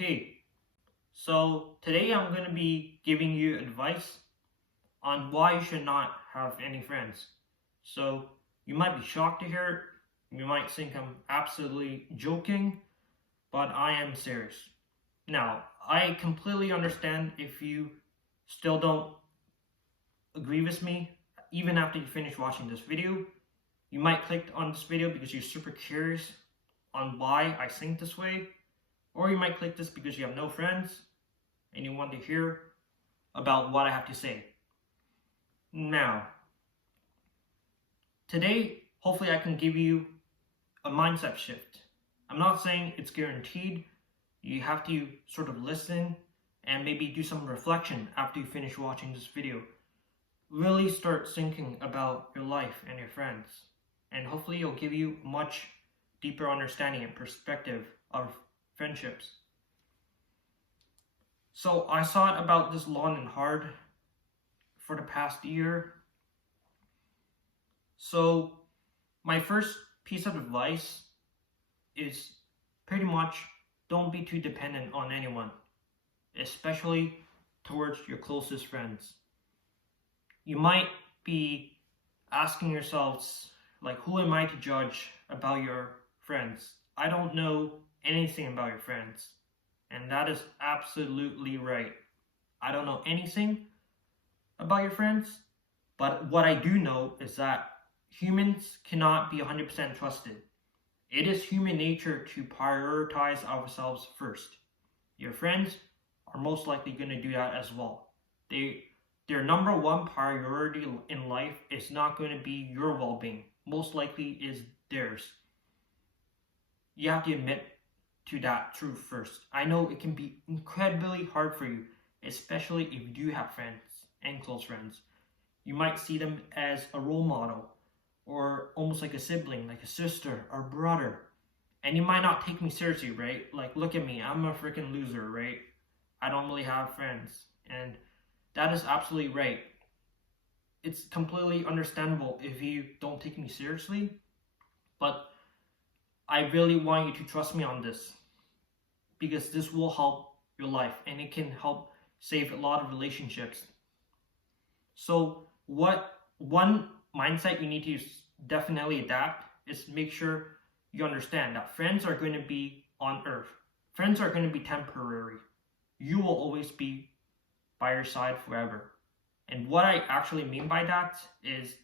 Hey, so today I'm going to be giving you advice on why you should not have any friends. So you might be shocked to hear it. You might think I'm absolutely joking, but I am serious. Now, I completely understand if you still don't agree with me, even after you finish watching this video. You might click on this video because you're super curious on why I think this way, or you might click this because you have no friends and you want to hear about what I have to say. Now, today, hopefully I can give you a mindset shift. I'm not saying it's guaranteed. You have to sort of listen and maybe do some reflection after you finish watching this video. Really start thinking about your life and your friends. And hopefully it'll give you much deeper understanding and perspective of friendships. So I thought about this long and hard for the past year. So my first piece of advice is pretty much don't be too dependent on anyone, especially towards your closest friends. You might be asking yourselves, like, who am I to judge about your friends? I don't know anything about your friends. And that is absolutely right. I don't know anything about your friends, but what I do know is that humans cannot be 100% trusted. It is human nature to prioritize ourselves first. Your friends are most likely going to do that as well. Their number one priority in life is not going to be your well-being. Most likely is theirs. You have to admit to that truth first. I know it can be incredibly hard for you, especially if you do have friends and close friends. You might see them as a role model or almost like a sibling, like a sister or brother. And you might not take me seriously, right? Like, look at me, I'm a freaking loser, right? I don't really have friends. And that is absolutely right. It's completely understandable if you don't take me seriously, but I really want you to trust me on this because this will help your life and it can help save a lot of relationships. So, what one mindset you need to definitely adapt is make sure you understand that friends are going to be on earth. Friends are going to be temporary. You will always be by your side forever. And what I actually mean by that is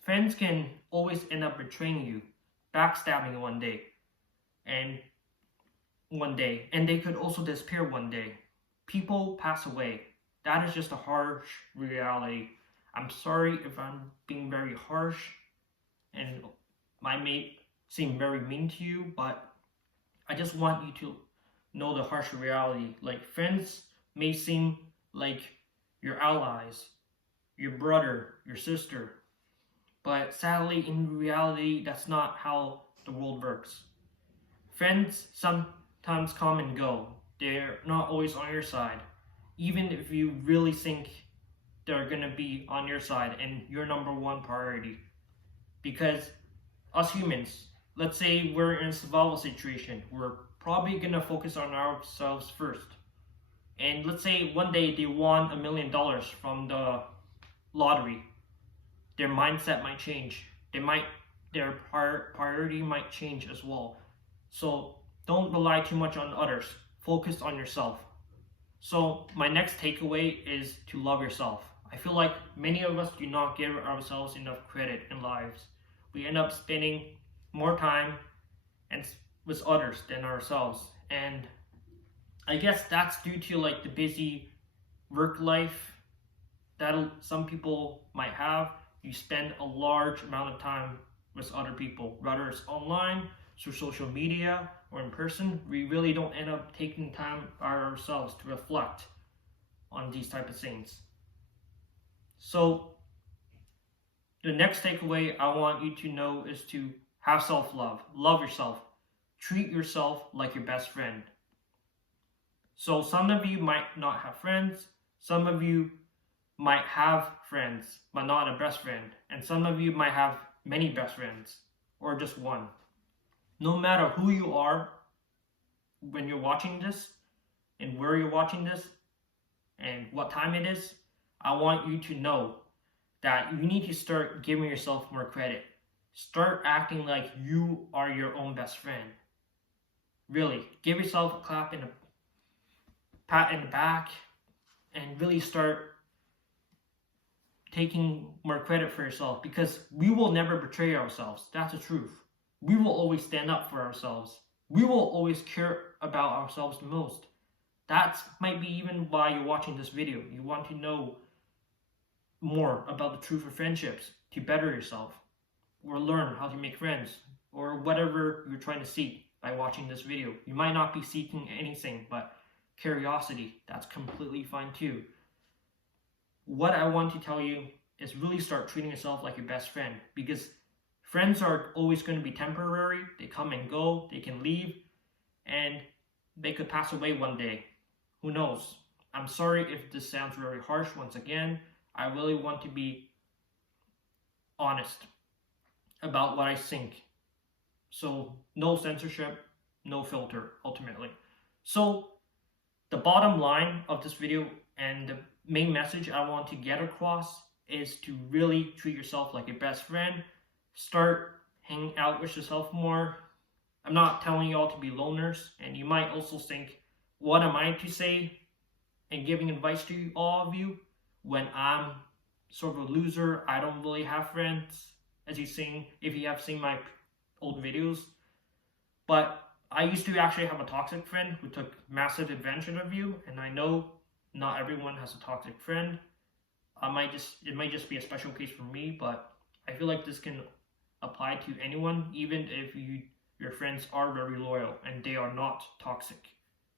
friends can always end up betraying you, backstabbing and one day, and they could also disappear one day. People pass away. That is just a harsh reality. I'm sorry if I'm being very harsh and I may seem very mean to you, but I just want you to know the harsh reality. Like, friends may seem like your allies, your brother, your sister, but sadly, in reality, that's not how the world works. Friends sometimes come and go. They're not always on your side. Even if you really think they're going to be on your side and your number one priority. Because us humans, let's say we're in a survival situation, we're probably going to focus on ourselves first. And let's say one day they won $1 million from the lottery. Their mindset might change. Their priority might change as well. So don't rely too much on others. Focus on yourself. So my next takeaway is to love yourself. I feel like many of us do not give ourselves enough credit in lives. We end up spending more time with others than ourselves. And I guess that's due to like the busy work life that some people might have. You spend a large amount of time with other people, whether it's online, through social media, or in person. We really don't end up taking time by ourselves to reflect on these type of things. So the next takeaway I want you to know is to have self-love. Love yourself. Treat yourself like your best friend. So some of you might not have friends. Some of you might have friends, but not a best friend. And some of you might have many best friends, or just one. No matter who you are when you're watching this, and where you're watching this and what time it is, I want you to know that you need to start giving yourself more credit. Start acting like you are your own best friend. Really, give yourself a clap and a pat in the back and really start taking more credit for yourself, because we will never betray ourselves. That's the truth. We will always stand up for ourselves. We will always care about ourselves the most. That might be even why you're watching this video. You want to know more about the truth of friendships to better yourself, or learn how to make friends, or whatever you're trying to seek by watching this video. You might not be seeking anything but curiosity. That's completely fine too. What I want to tell you is really start treating yourself like your best friend, because friends are always going to be temporary. They come and go, they can leave, and they could pass away one day. Who knows? I'm sorry if this sounds very harsh once again. I really want to be honest about what I think. So no censorship, no filter, ultimately. So the bottom line of this video and the main message I want to get across is to really treat yourself like your best friend. Start hanging out with yourself more. I'm not telling you all to be loners, and you might also think, what am I to say and giving advice to all of you when I'm sort of a loser? I don't really have friends, as you seen, if you have seen my old videos. But I used to actually have a toxic friend who took massive advantage of you, and I know not everyone has a toxic friend. It might just be a special case for me, but I feel like this can apply to anyone, even if your friends are very loyal and they are not toxic,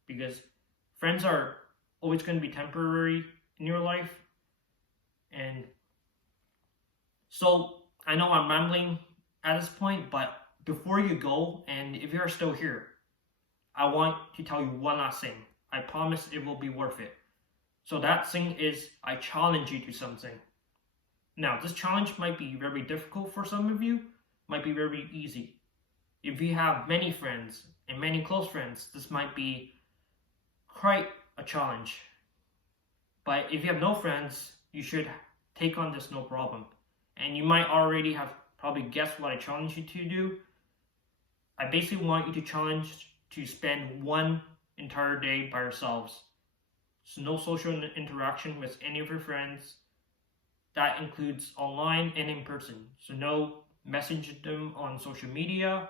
because friends are always going to be temporary in your life. And so I know I'm rambling at this point, but before you go, and if you're still here, I want to tell you one last thing. I promise it will be worth it. So that thing is, I challenge you to something. Now, this challenge might be very difficult for some of you, might be very easy. If you have many friends and many close friends, this might be quite a challenge. But if you have no friends, you should take on this no problem. And you might already have probably guessed what I challenge you to do. I basically want you to challenge to spend one entire day by yourselves. So no social interaction with any of your friends. That includes online and in person. So no messaging them on social media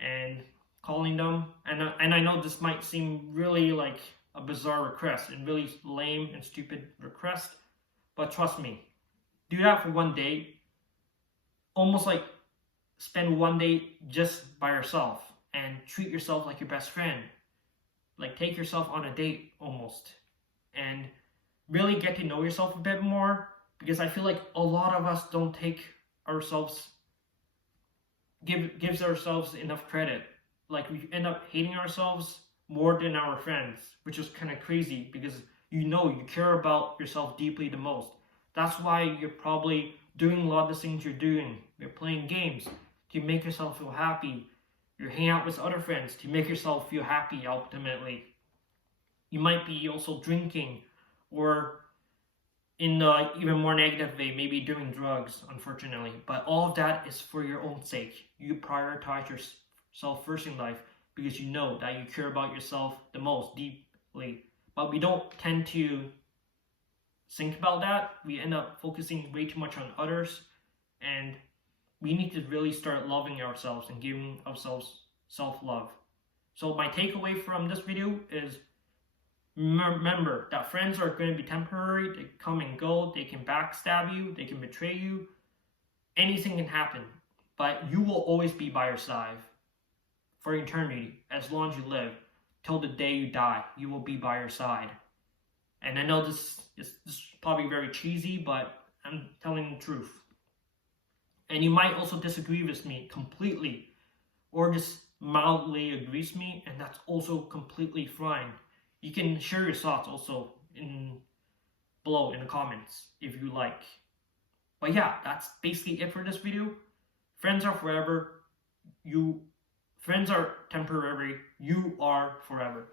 and calling them. And I know this might seem really like a bizarre request and really lame and stupid request, but trust me, do that for one day. Almost like spend one day just by yourself and treat yourself like your best friend. Like take yourself on a date almost, and really get to know yourself a bit more, because I feel like a lot of us don't take ourselves, gives ourselves enough credit. Like we end up hating ourselves more than our friends, which is kind of crazy, because you care about yourself deeply the most. That's why you're probably doing a lot of the things you're doing. You're playing games to make yourself feel happy. You're hanging out with other friends to make yourself feel happy ultimately. You might be also drinking, or in the even more negative way, maybe doing drugs, unfortunately. But all of that is for your own sake. You prioritize yourself first in life because you know that you care about yourself the most deeply. But we don't tend to think about that. We end up focusing way too much on others, and we need to really start loving ourselves and giving ourselves self-love. So my takeaway from this video is, remember that friends are going to be temporary. They come and go. They can backstab you. They can betray you. Anything can happen. But you will always be by your side for eternity, as long as you live. Till the day you die, you will be by your side. And I know this is probably very cheesy, but I'm telling the truth. And you might also disagree with me completely, or just mildly agree with me, and that's also completely fine. You can share your thoughts also below in the comments if you like. But yeah, that's basically it for this video. Friends are forever. Friends are temporary. You are forever.